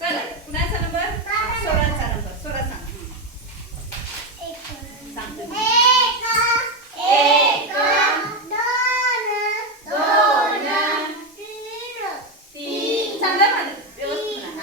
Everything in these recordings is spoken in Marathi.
चला कुणाचा नंबर? स्वराचा नंबर. स्वरा सांग. सांगते. एक, दोन, तीन. चांगलं म्हण. व्यवस्थित म्हणा.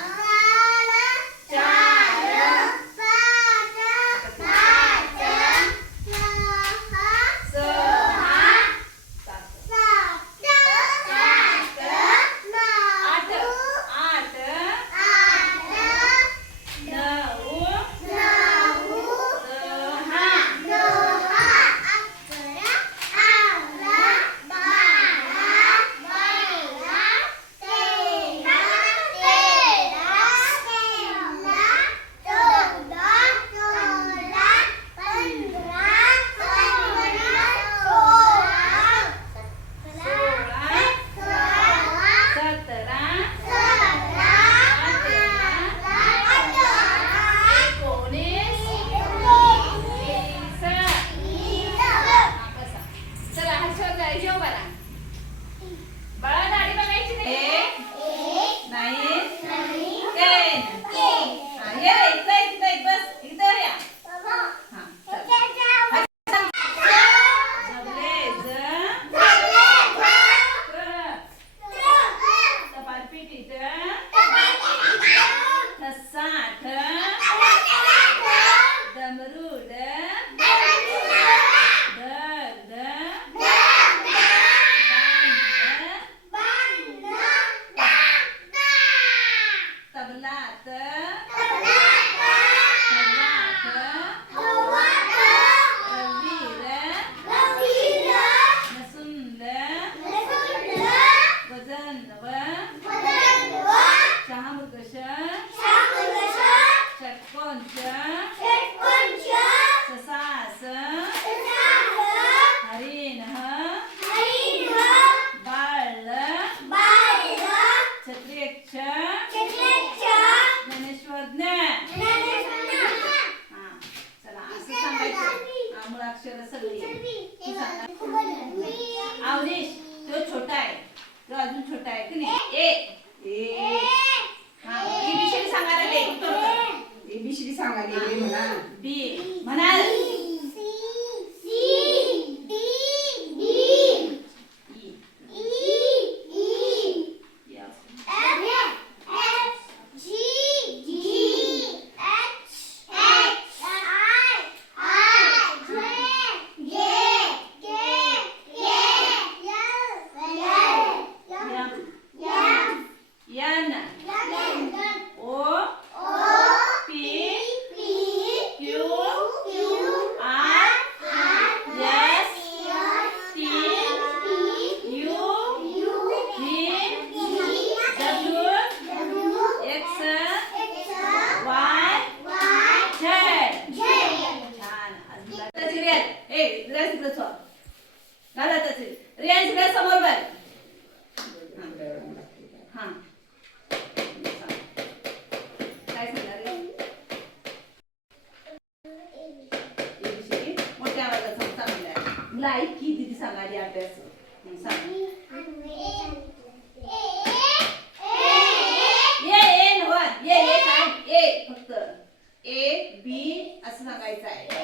अवनीश तो छोटा आहे, तो अजून छोटा आहे की नाही. ए हा एबीसीडी सांगायला दे. एबीसीडी सांगायला दे मला. बी म्हणाल. समोर बघ. हा काय सांगणार रे? मोठ्या आवाजात सांगता मला ऐक की दीदी सांगाली अभ्यास. सांग. ए काय ए फक्त ए बी असं सांगायचं आहे.